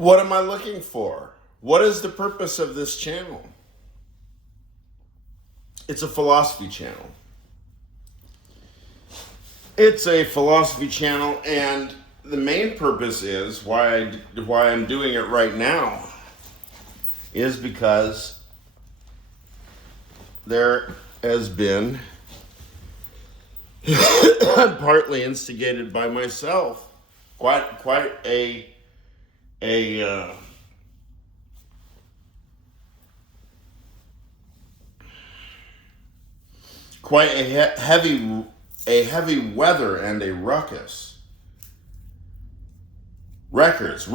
What am I looking for? What is the purpose of this channel? It's a philosophy channel. It's a philosophy channel, and the main purpose is why I'm doing it right now is because there has been, partly instigated by myself, quite a heavy weather and a ruckus. Records.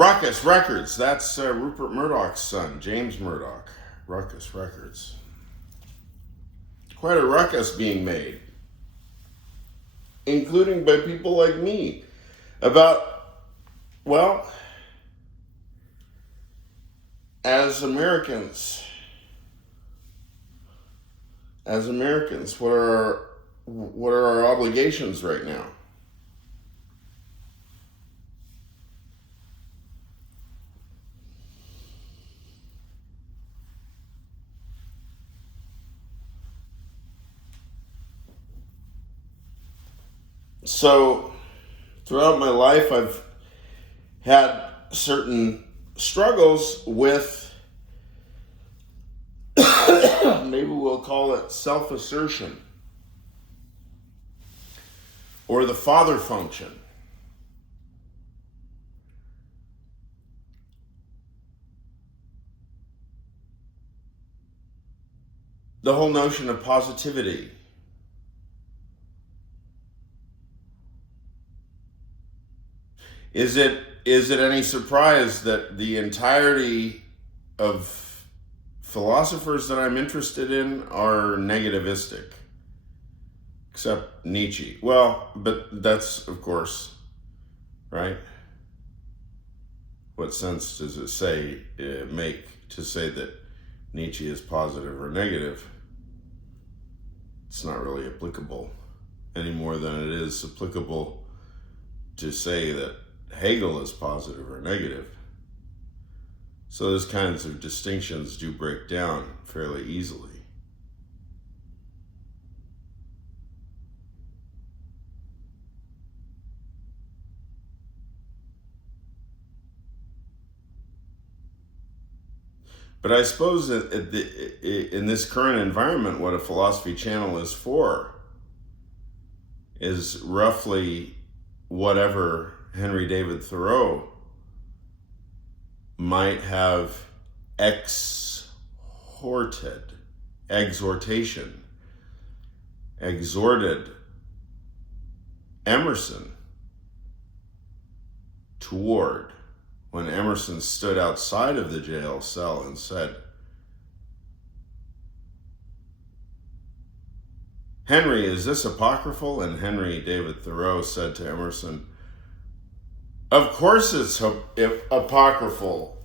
That's Rupert Murdoch's son, James Murdoch. Ruckus Records. Quite a ruckus being made, including by people like me, about, well, as Americans, what are our obligations right now? So, throughout my life, I've had certain struggles with, maybe we'll call it self-assertion, or the father function. The whole notion of positivity. Is it any surprise that the entirety of philosophers that I'm interested in are negativistic? Except Nietzsche. Well, but that's, of course, right? What sense does it make to say that Nietzsche is positive or negative? It's not really applicable any more than it is applicable to say that Hegel is positive or negative. So those kinds of distinctions do break down fairly easily. But I suppose that in this current environment, what a philosophy channel is for is roughly whatever Henry David Thoreau might have exhorted Emerson toward when Emerson stood outside of the jail cell and said, "Henry, is this apocryphal?" And Henry David Thoreau said to Emerson, "Of course it's apocryphal,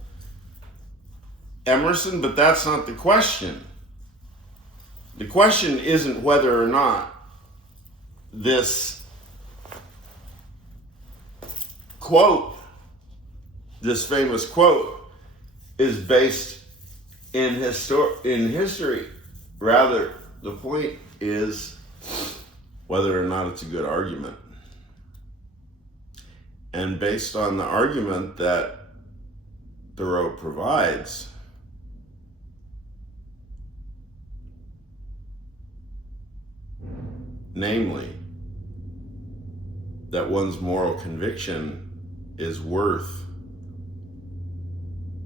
Emerson, but that's not the question. The question isn't whether or not this quote, this famous quote, is based in history. Rather, the point is whether or not it's a good argument. And based on the argument that Thoreau provides, namely, that one's moral conviction is worth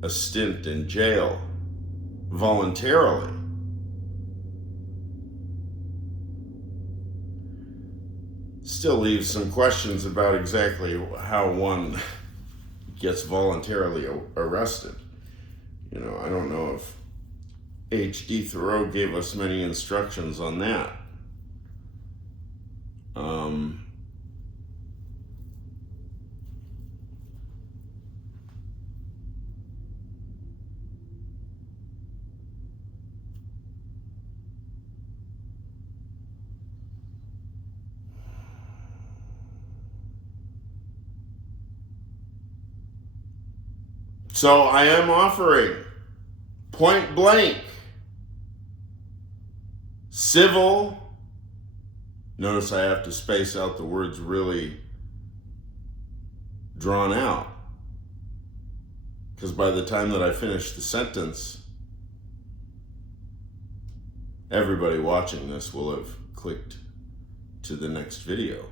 a stint in jail voluntarily, still leaves some questions about exactly how one gets voluntarily arrested. You know, I don't know if H.D. Thoreau gave us many instructions on that. So I am offering point blank civil. Notice I have to space out the words really drawn out, because by the time that I finish the sentence, everybody watching this will have clicked to the next video.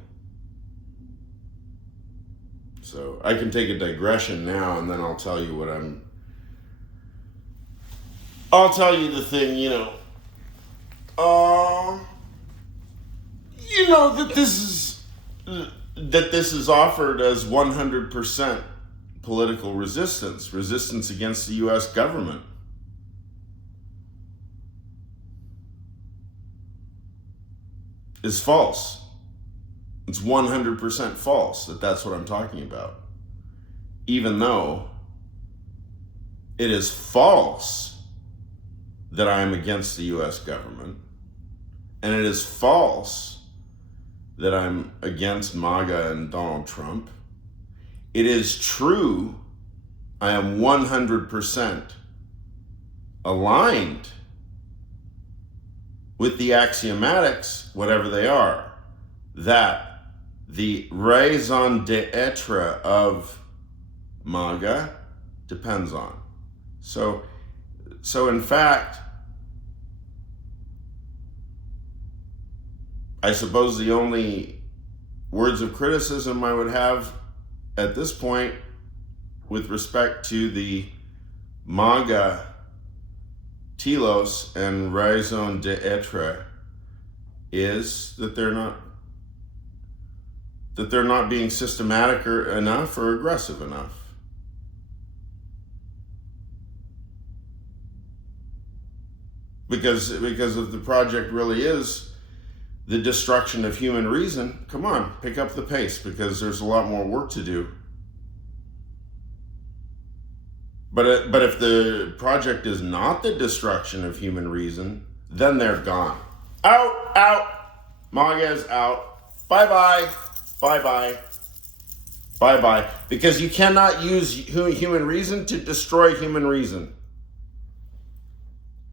So I can take a digression now, and then I'll tell you I'll tell you the thing, that this is offered as 100% political resistance against the U.S. government. Is false. It's 100% false that's what I'm talking about. Even though it is false that I am against the U.S. government, and it is false that I'm against MAGA and Donald Trump, it is true I am 100% aligned with the axiomatics, whatever they are, that the raison d'etre of MAGA depends on. So in fact, I suppose the only words of criticism I would have at this point with respect to the MAGA telos and raison d'etre is that they're not being systematic enough or aggressive enough. Because if the project really is the destruction of human reason, come on, pick up the pace, because there's a lot more work to do. But if the project is not the destruction of human reason, then they're gone. Out. MAGA's out. Bye-bye. Because you cannot use human reason to destroy human reason.